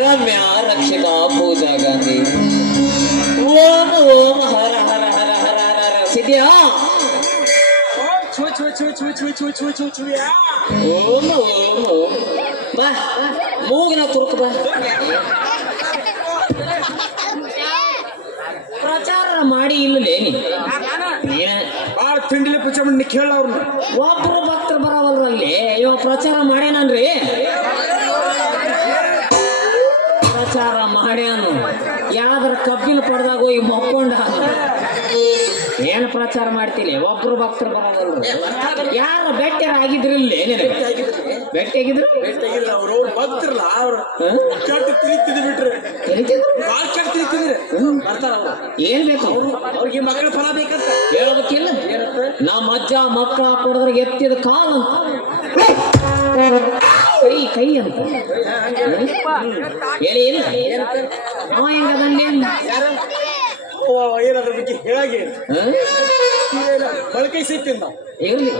ರಮ್ಯ ರಕ್ಷಿತಾ ಪೂಜಾ ಗಾಂಧಿ. ಓಂ ಓಂ ಹರ ಹರ ಹರ ಹರ ಹರ ಹರ ಸಿದ್ಯಾ. ಓಂ ಓಂ ಓಂ ಬಾ ಮೂಗಿನ ತುರುಕು ಬಾ. ಪ್ರಚಾರ ಮಾಡಿ ಇಲ್ಲಲೇ ನೀ ಭಾಳ ತಿಂಡಿಲಿ ಪೂಜೆ ಮಾಡಿ ಕೇಳ ಅವ್ರನ್ನ ಒಬ್ಬರು ಭಕ್ತರು ಬರವಲ್ರಲ್ಲಿ ಇವ ಪ್ರಚಾರ ಮಾಡ್ಯಾನನ್ರಿ ಪ್ರಚಾರ ಮಾಡ್ಯಾನು. ಯಾವ್ದಾರ ಕಬ್ಬಿನ ಪಡೆದಾಗ ಹೋಗಿ ಮಕ್ಕೊಂಡ ಏನು ಪ್ರಚಾರ ಮಾಡ್ತೀನಿ ಒಬ್ರು ಭಕ್ತರು ಬರೋದಲ್ಲ ಯಾರ ಬೆಟ್ಟ ಇಲ್ಲಿ ನಿನಗೆ? ಬೆಟ್ಟ ಆಗಿದ್ರು ಅವ್ರು. ಭಕ್ತರಲ್ಲ ಅವ್ರು. ಹ್ಮ್? ಕೆಟ್ಟ ತಿರುಗ್ತಿದ್ ಬಿಟ್ರೆ ಕರಿತಿದ್ರು? ಬಾಳ ಕೆಟ್ಟ ತಿರುಗ್ತಿದ್ರೆ ಬರ್ತಾರ ಅವ್ರು. ಏನ್ ಬೇಕು? ಅವ್ರಿಗೆ ಮಕ್ಕಳ ಫಲ ಬೇಕಂತ. ಹೇಳ್ಬೇಕಿಲ್ಲ. ನಮ್ಮ ಅಜ್ಜ ಮಕ್ಕಳ ಕೊಡದ್ರೆ ಎತ್ತಿದ ಕಾಲು ಅಂತ ಕೈ ಕೈ ಅಂತ. ಎಲೆ ಇಲ್ಲ ಅವ ಹೆಂಗದಲ್ಲಿ ಓ, ಏನಾದ್ರ ಬಗ್ಗೆ ಹೇಳಾಗಿ. ಬಳಕೆ ಸಿಗ್ತೀನಿ ನಾವು ಇರ್ಲಿ.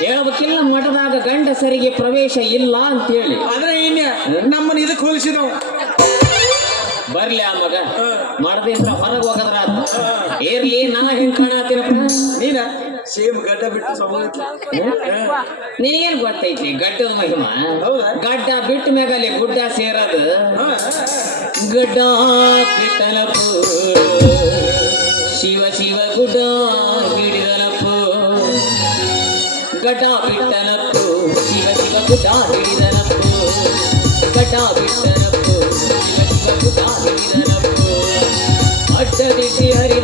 ಹೇಳ್ಬೇಕಿಲ್ಲ ಮಠದಾಗ ಗಂಡಸರಿಗೆ ಪ್ರವೇಶ ಇಲ್ಲ ಅಂತೇಳಿ. ಆದ್ರೆ ಇನ್ಯ ನಮ್ಮನ್ನ ಇದಕ್ಕೆ ಹೋಲಿಸಿ ನಾವು ಬರ್ಲಿ ಆ ಮಗ. ಮಾಡದಿಂದ ಹೊರಗೆ ಹೋಗದ್ರ ಏರ್ಲಿ ನನ್ನ ಹೆಂಗ್ ಕಾಣತೀನಪ್ಪ ನೀನ? ಸೇಮ್ ಗಡ್ಡ ಬಿಟ್ಟು ಸಮಾನ ನಿನಗೇನ್ ಗೊತ್ತೈತಿ ಗಡ್ಡದ ಮಹಿಮ ಹೌದಾ? ಗಡ್ಡ ಬಿಟ್ಟ ಮ್ಯಾಗಲ್ಲಿ ಗುಡ್ಡ ಸೇರೋದು ಗಡ್ಡ ಬಿಟ್ಟನಪ್ಪು ಶಿವ ಶಿವ ಗುಡ್ಡ ಹಿಡಿದನಪ್ಪು ಗಡ್ಡ ಬಿಟ್ಟನಪ್ಪು ಶಿವ ಶಿವ ಗುಡ್ಡ ಹಿಡಿದನಪ್ಪು ಗಡ್ಡ ಬಿಟ್ಟನಪ್ಪು ಶಿವ ಶಿವ ಗುಡ್ಡ ಹಿಡಿದನಪ್ಪು ಅಡ್ಡದಿಟ್ಟಿ ಹರಿದಾಡುವ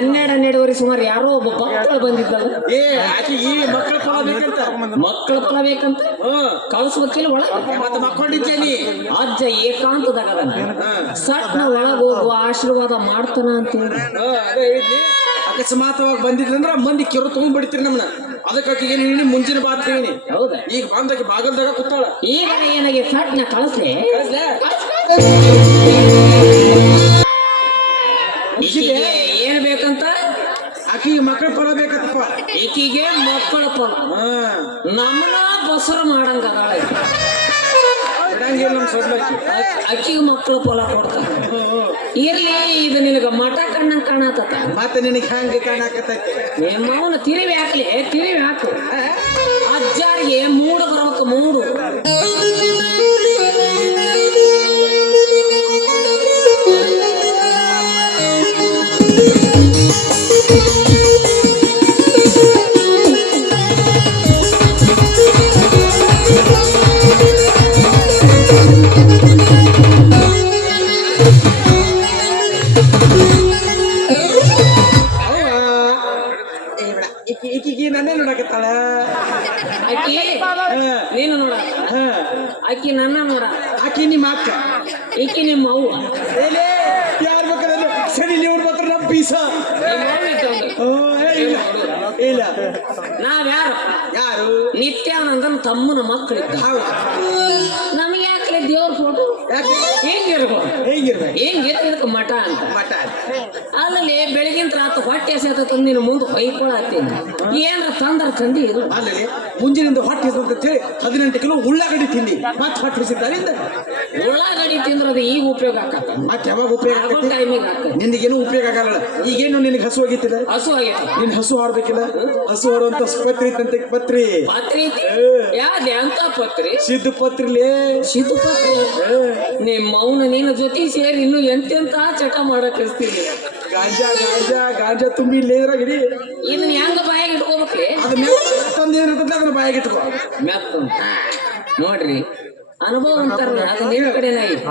ಹನ್ನೆರಡು ಹನ್ನೆರಡುವರೆ ಸುಮಾರು ಯಾರೋ ಒಬ್ಬ ಮಕ್ಕಳು ಬಂದಿದ್ದಲ್ಲ ಏ ಆಕೆ ಈ ಮಕ್ಕಳ ಫಲ ಬೇಕಂತ. ಮಕ್ಕಳ ಫಲ ಬೇಕಂತ ಹ್ಮ್ ಕಳಿಸ್ಬೇಕಿಲ್ಲ ಒಳಗೆ. ಮತ್ತೆ ಮಕ್ಕೊಂಡಿದ್ದೆ ನೀ? ಅಜ್ಜ ಏಕಾಂತದಾಗ ಸಟ್ನ ಒಳಗ ಹೋಗುವ ಆಶೀರ್ವಾದ ಮಾಡ್ತಾನ ಅಂತ ಅಕಸ್ಮಾತವಾಗಿ ಬಂದಿದ್ರಂದ್ರ ಮಂದಿ ಕೆರು ತಗೊಂಡ್ ಬಿಡ್ತೀರಿ ನಮ್ಮನ್ನ ಅದಕ್ಕೆ ಆಕೆಗೆ ಏನು ಹೇಳಿ ಮುಂಜಿನ ಬಾತ್ ಹೇಳಿ ಹೌದಾ? ಈಗ ಬಂದಾಕಿ ಬಾಗಲ್ದಾಗ ಕುತ್ತಾಳ ಈಗ ಏನಾಗಿ ಸಟ್ನ ಕಳಿಸ್ಲಿ? ಕಳಿಸ್ಲೇ? ಆಕಿಗೆ ಮಕ್ಕಳ ಫಲ ಬೇಕಪ್ಪ ಈಕಿಗೆ ಮಕ್ಕಳ ಫಲ ಹಾ. ನಮ್ಮನ್ನ ಬಸರ ಮಾಡಂಗ ಅಕ್ಕಿಗೆ ಮಕ್ಕಳ ಫಲ ಕೊಡ್ತಾರ ಇರ್ಲಿ ಇದು ನಿನಗ ಮಠ ಕಣ್ಣಂಗ್ ಕಾಣತ್ತ ಮತ್ತೆ ನಿನಗೆ ಹಂಗೆ ಕಾಣಕತ್ತೈತಿ ನಿಮ್ಮ ಅವನ ತಿರುವಿ ಹಾಕ್ಲಿ ತಿರಿವಿ ಹಾಕು ಅಜ್ಜಾರಿಗೆ ಮೂಡು ಬರ್ಬೇಕು ಮೂಡು. ಇಲ್ಲ. ನಾವ್ಯಾರು? ಯಾರು? ನಿತ್ಯಾನಂದನ ತಮ್ಮನ ಮಕ್ಕಳಿದ್ದ. ಹೌದು. ದೇವ್ರ ಫೋಟೋ ಹೆಂಗಿರ್ಬೋದು ಹೆಂಗಿರ್ಬೇಕು? ಹೆಂಗಿರ್ ಇದಕ್ಕೆ ಮಠ ಅಂತ? ಮಟ ಅಲ್ಲಿ ಬೆಳಗಿನ ರಾತ್ರಿ ಹೊಟ್ಟೆ ಎಸೆತ ತಂದು ನಿನ್ನ ಮುಂದೆ ಹೊಯ್ಕೊಳತ್ತೀನಿ ಏನ್ರ ತಂದ್ರ ತಂದಿ ಇದು ಅಲ್ಲಿ ಮುಂಜಿನಿಂದ ಹೊಟ್ಟೆ ಅಂತ ಹೇಳಿ ಹದಿನೆಂಟು ಕಿಲೋ ಉಳ್ಳಾಗಡ್ಡಿ ತಿಂದಿ ಮತ್ತೆ ಹೊಟ್ಟೆ ಹಸಿದ್ದಾರಿಂದ ಉಳ್ಳಾಗಡ್ಡಿ ತಿಂದ್ರದ ಈಗ ಉಪಯೋಗ ಆಕತ್ತ. ಮತ್ತೆ ಯಾವಾಗ ಉಪಯೋಗ ಆಗೋ ಆಗತ್ತೆ ಟೈಮಿಗೆ ನಿನಗೇನು ಉಪಯೋಗ ಆಗಲ್ಲ. ಈಗೇನು ನಿನಗೆ ಹಸು ಆಗಿತ್ತಿಲ್ಲ ಹಸು ಆಗೈತಿ ನಿನ್ ಹಸು ಆಡ್ಬೇಕಿಲ್ಲ ಹಸು ಆಡುವಂತ ಪತ್ರಿ ತಂತೆ ಪತ್ರಿ. ಪತ್ರಿ ಯಾವ್ದು ಎಂತ ಪತ್ರಿ? ಸಿದ್ಧ ಪತ್ರಿಲೇ. ಸಿದ್ದು ನಿಮ್ಮ ಮೌನ ನಿನ್ನ ಜೊತೆ ಸೇರಿ ಇನ್ನು ಎಂತೆಂತ ಚಟ ಮಾಡಕ್ ಗಾಂಜಾ ಗಾಂಜಾ ಗಾಂಜಾ ತುಂಬಿ ಇಲ್ಲೇದ್ರಾಗ ಇಡಿ. ಇದನ್ನ ಹೆಂಗ ಬಾಯಾಗ ಇಟ್ಕೋಬೇಕ್ರಿ ಅದನ್ನ ತಂದು ಏನಿರ್ತದೆ ಅದನ್ನ ಬಾಯಾಗ ಇಟ್ಕೋ. ಮೆತ್ತ ನೋಡ್ರಿ ಅನುಭವ ಅಂತಾರಲ್ಲ ಅದು ನಿಮ್ ಕಡೆನೇ. ಐತಿ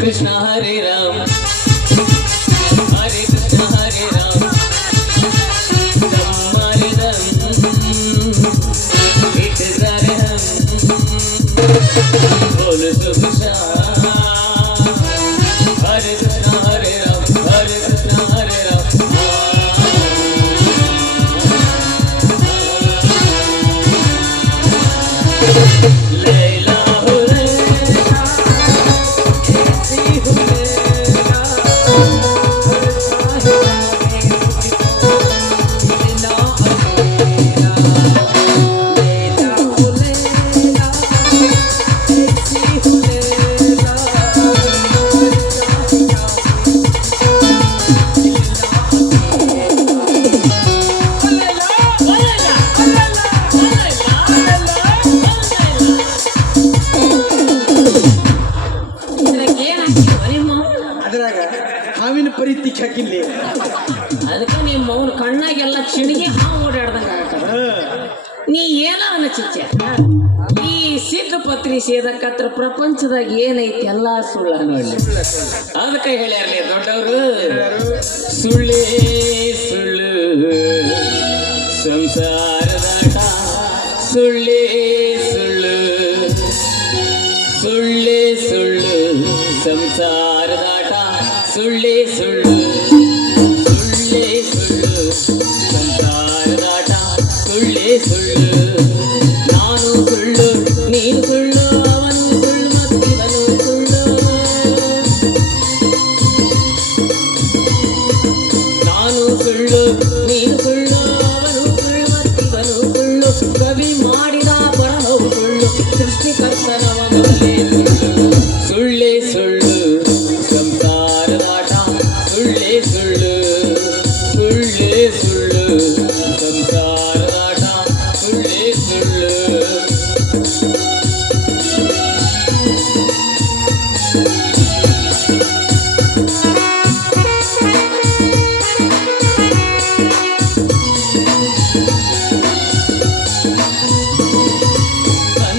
हरे हरे राम। हरे कृष्णा हरे राम। बोल सुख हरे कृष्णा हरे राम, हरे कृष्णा हरे राम। ಸೇದಕ್ಕತ್ರ ಪ್ರಪಂಚದಾಗ ಏನೈತಿ ಎಲ್ಲ ಸುಳ್ಳ ನೋಡಿ ಅದಕ್ಕೆ ಹೇಳ್ಯಾರಲಿ ದೊಡ್ಡವರು. ಸುಳ್ಳೇ ಸುಳ್ಳು ಸಂಸಾರದಾಟ ಸುಳ್ಳೇ ಸುಳ್ಳು ಸುಳ್ಳೇ ಸುಳ್ಳು ಸಂಸಾರದಾಟ ಸುಳ್ಳೇ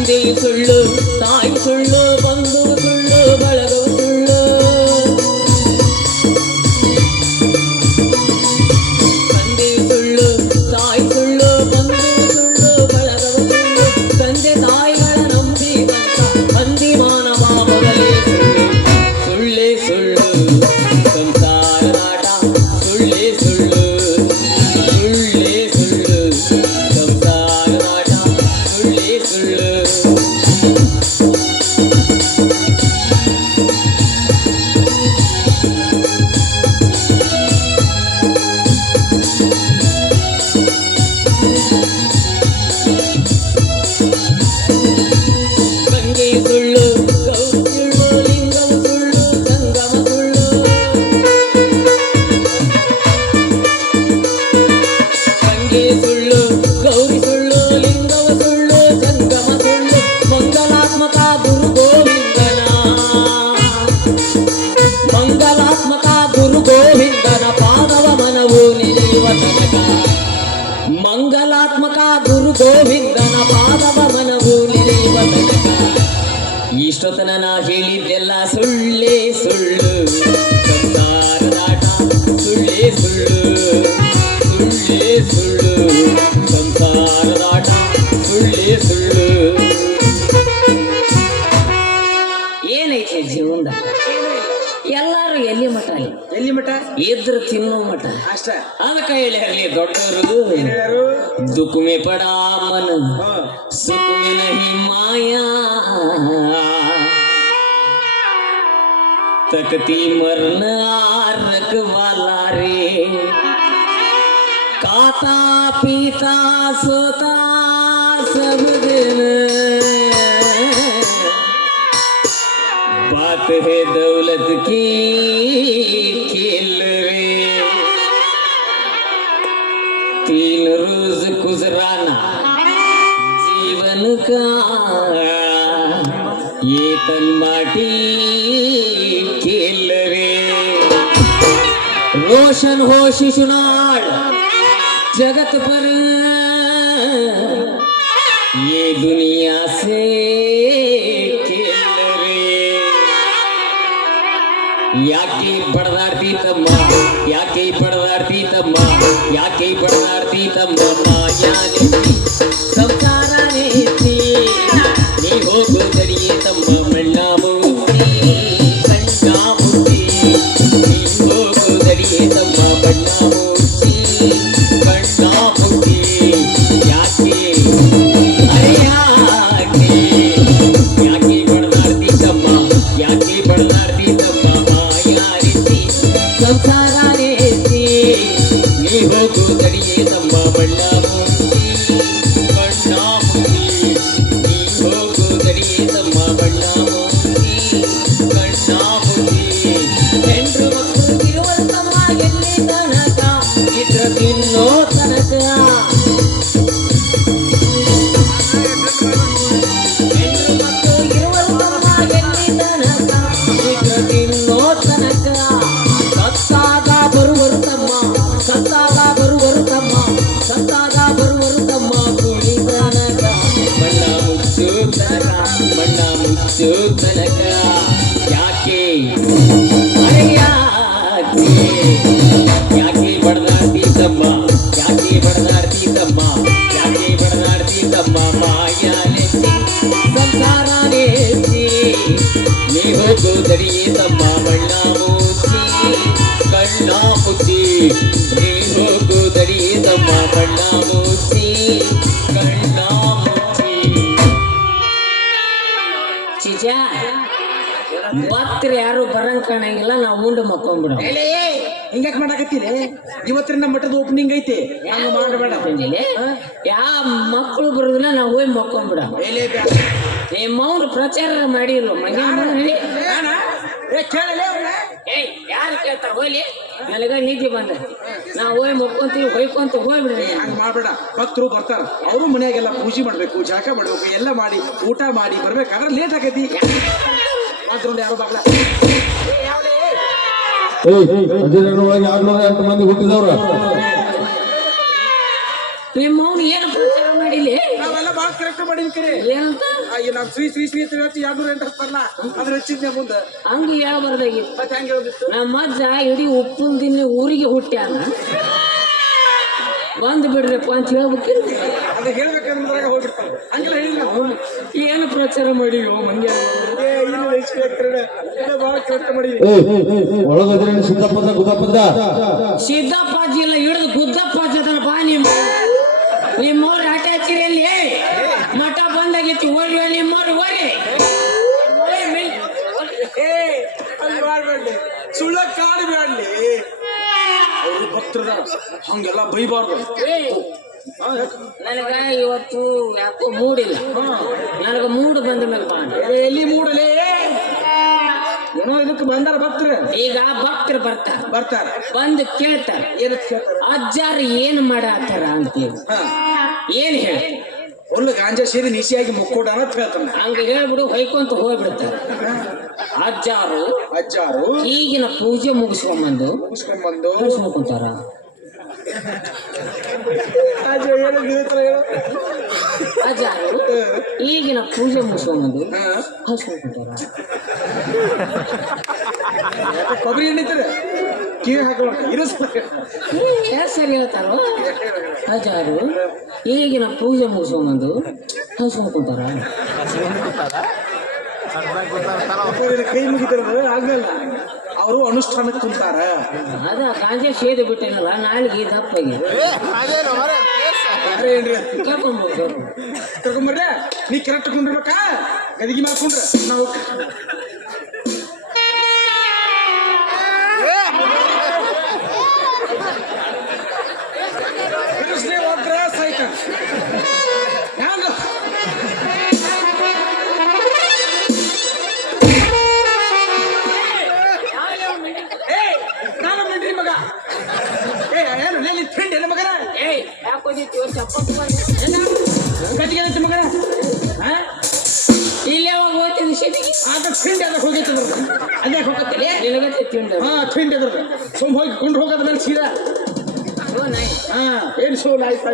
தந்தை சொல்லு தாய் சொல்லு ಎಲ್ಲಿ ಮಠ ಇದ್ರ ತಿನ್ನೋ ಮಠ ಅಷ್ಟ ಅದಕ್ಕ ಹೇಳ್ಯಾರ್ಲಿ ದೊಡ್ಡವರು ಏನ್ ಹೇಳ್ಯಾರು दुख में पड़ा मन ಹಾ सुख में नहीं माया तकती मरण आरक वाला रे खाता पीता सोता सब दिन बात है दौलत की गुजराना। जीवन का ये तन माटी खेल रे। रोशन हो शिशुनाल जगत पर। ये दुनिया से ಯಾಕೆ ಬಡದಾಡ್ತಿ ತಮ್ಮ? ಯಾಕೆ ಬಡದಾಡ್ತಿ ತಮ್ಮ? ಯಾಕೆ ಬಡದಾಡ್ತಿ ತಮ್ಮ? ಮಾಯಾನೆ ಸಂಸಾರ ಹೋಗು ದರಿಯೇ ತಮ್ಮ ಬಣ್ಣ ಮೂತಿ ಕಣ್ಣ ಮುಚ್ಚಿ ನೀ ಹೋಗು ದರಿಯೇ ತಮ್ಮ ಬಣ್ಣ ಕಣ್ಣ ಮುಚ್ಚಿ ಚಿಜ ಭಕ್ತರು ಯಾರು ಬರಂಗ್ ಕಾಣಂಗಿಲ್ಲ ನಾವು ಉಂಡು ಮಕ್ಕೊಂಡ್ಬಿಡ ಏಲೇ ಹಿಂಗ್ಯಾಕ್ ಮಾಡಾಕತ್ತೀರಿ? ಇವತ್ತಿನ ನಮ್ಮ ಮಠದ ಓಪನಿಂಗ್ ಐತಿ. ಹಂಗ ಮಾಡಬೇಡ. ಯಾ ಮಕ್ಕಳು ಬರುದಿಲ್ಲ ನಾವು ಹೋಗಿ ಬ್ಯಾ ನಿಮ್ಮವ್ರು ಪ್ರಚಾರ ಮಾಡಿಲ್ಲ ಮನೆ? ಏ ಕೇಳಲೇ ಅವ್ನ? ಏಯ್ ಯಾರು ಕೇಳ್ತಾರ ಹೋಗ್ಲಿ. ನನಗ ನಿಧಿ ಬಂದ. ನಾವು ಹೋಯ್ ಮಕ್ಕೊಂತೀವಿ ಹೊಯ್ಕೊಂತ ಹೋಗ್ಬಿಡ್ರಿ ಹಂಗ ಮಾಡ್ಬೇಡ. ಭಕ್ತರು ಬರ್ತಾರ. ಅವರು ಮನೆಯಾಗೆಲ್ಲ ಪೂಜೆ ಮಾಡ್ಬೇಕು ಜಾಕ ಮಾಡ್ಬೇಕು ಎಲ್ಲ ಮಾಡಿ ಊಟ ಮಾಡಿ ಬರ್ಬೇಕಾದ್ರೆ ಲೇಟ್ ಆಗೈತಿ. ಮಾತ್ರ ಯಾರೋ ಬಾಗ್ಲ. ಹದಿನೆಂಟರೊಳಗೆ ಆರ್ನೂರ ಎಂಟು ಮಂದಿ ಹುಟ್ಟಿದವ್ರ. ನಿಮ್ಮವ್ನು ಏನು ಪ್ರಚಾರ ಮಾಡಿಲ್ಲ ನಾವೆಲ್ಲ ಭಾಳ ಕರೆಕ್ಟ್ ಮಾಡಿದ್ವಿ ಕರೆ ಏನಂತ? ಅಯ್ಯೋ ನಾವ್ ಶ್ರೀ ಶ್ರೀ ಶ್ರೀ ಅಂತ ಹೇಳ್ತಿ ಎರಡ್ನೂರ ಎಂಟು ಹತ್ತಾರಲ್ಲ ಅದ್ರ ಹೆಚ್ಚಿದ್ನೆ ಮುಂದೆ ಹಂಗ ಹೇಳ್ಬಾರ್ದಾಗಿತ್ತು ಮತ್ತೆ ಹೆಂಗೆ ಹೇಳ್ಬಿಟ್ಟು ನಮ್ಮ ಅಜ್ಜ ಇಡೀ ಉಪ್ಪಿನ ದಿನ ಊರಿಗೆ ಹುಟ್ಟ್ಯಾನ ಬಂದ್ ಬಿಡ್ರಪ್ಪ ಅಂತ ಹೇಳ್ಬೇಕಿಲ್ಲ ಅದು ಹೇಳ್ಬೇಕಂದ್ರಾಗ ಹೋಗ್ಬಿಡ್ತಾನೆ ಹಂಗೆಲ್ಲ ಹೇಳಿಲ್ಲ ನಾವು. ಏನು ಪ್ರಚಾರ ಮಾಡಿವೋ ಮಂಗ್ಯ ಏ ಇಲ್ಲ ಹೆಚ್ಚಿಗೆ ಆಗ್ತಾರೆ ಇಲ್ಲ ಭಾಳ ಕರೆಕ್ಟ್ ಮಾಡಿದ್ವಿ ಏಯ್ ಒಳಗದ್ರೆ ಸಿದ್ದಪ್ಪದ ಗುದ್ದಪ್ಪದ ಸಿದ್ದಪ್ಪಾಜಿ ಎಲ್ಲ ಹಿಡಿದು ಗುದ್ದಪ್ಪಾಜಿ ಅದನ್ನ ಬಾ ನಿಮ್ಮ ಹಂಗ ಸುಳ್ಳ ಕಾಡಿ ಬೇಡಲಿ. ಅವರು ಭಕ್ತರದಾರ. ಹಂಗೆಲ್ಲ ಬೈಬಾರ್ದು? ನನಗ ಇವತ್ತು ಯಾಕೋ ಮೂಡಿಲ್ಲ. ನನಗ ಮೂಡ್ ಬಂದ ಮೇಲೆ. ಎಲ್ಲಿ ಮೂಡಲೇ? ಏನೋ ಇದಕ್ಕೆ ಬಂದಾರ ಭಕ್ತರು. ಈಗ ಭಕ್ತರು ಬರ್ತಾರ. ಬರ್ತಾರ. ಬಂದು ಕೇಳ್ತಾರ. ಅಜ್ಜಾರ ಏನ್ ಮಾಡಾತಾರ ಅಂತೀವಿ ಹಾ. ಏನ್ ಹೇಳಿ? ಹುಲ್ಲು ಗಾಂಜಾ ಸೇರಿ ನಿಸಿಯಾಗಿ ಮುಕ್ಕೋಡಾನ ಅಂತ ಹೇಳ್ತಾನೆ ಹಂಗ ಹೇಳ್ಬಿಡು ಹೊಯ್ಕೊಂತ ಹೋಗ್ಬಿಡ್ತಾರೆ ಅಜ್ಜಾರು ಅಜ್ಜಾರು ಈಗಿನ ಪೂಜೆ ಮುಗಿಸ್ಕೊಂಬಂದು ಮುಗಿಸ್ಕೊಂಡ್ಬಂದು ಮುಗಿಸ್ಕೊಂತಾರ ಅಜ್ಜಾರು ಈಗಿನ ಪೂಜೆ ಮುಗಿಸ್ಕೊಂಬಂದು ಹಾ. ಹಸ್ಕೊಂತಾರ ಕೊಬ್ಬರಿ ಎಣ್ಣೆ ಐತಾರೆ ಕಿವಿ ಹಾಕೋಣ ಇರಿಸ್ ಸರಿ ಹೇಳ್ತಾರೋ? ಆಚಾರು ಈಗಿನ ಪೂಜೆ ಮುಗಿಸ್ಕೊಂಬಂದು ಹಸ್ಕೊಂಡ್ಕೊಂತಾರ ಕೈ ಮುಗಿತಾರ ಆಗಲ್ಲ ಅವರು ಅನುಷ್ಠಾನಕ್ಕೆ ಕುಂತಾರ. ಅದ ಕಾಂಜೆ ಸೇದು ಬಿಟ್ಟೇನಲ್ಲ ನಾಳೆಗೆ ದಪ್ಪಾಗಿ. ಯಾರೇ ಕರ್ಕೊಂಬರ್ರೆ ನೀ ಕರೆಕ್ಟ್ ಕುಂಡ್ರಬೇಕಾ ಗದಿಗೆ ಮಾಡ್ಕೊಂಡ್ರೆ ನಾವು ಏ ಏನು ನೀನು ತಿಂಡಿ ಏನು ಮಗನ? ಏಯ್ ಯಾಕೆ ಹೋಗಿತ್ತು ಚಪ್ಪತ್ತು ಗದಿಗೆ ಏನೈತಿ ಮಗನ? ಹಾ ಇಲ್ಲಿ ಯಾವಾಗ ಹೋಗ್ತೀನಿ ಶೆಟ್ಟಿಗೆ ಆಗ ತಿಂಡಿ ಅದಕ್ಕೆ ಹೋಗೈತೆ ಅದೇ ಹೋಗತ್ತಲೆ ನಿನಗತ್ತೆ ತಿಂಡ ಹಾ ತಿಂಡಿ ಅದ್ರ ಸುಮ್ ಹೋಗಿ ಕೊಂಡು ಹೋಗೋದ ಮೇಲೆ ಸೀದಾ. ಹಾ ಏನು ಆಯ್ತಾ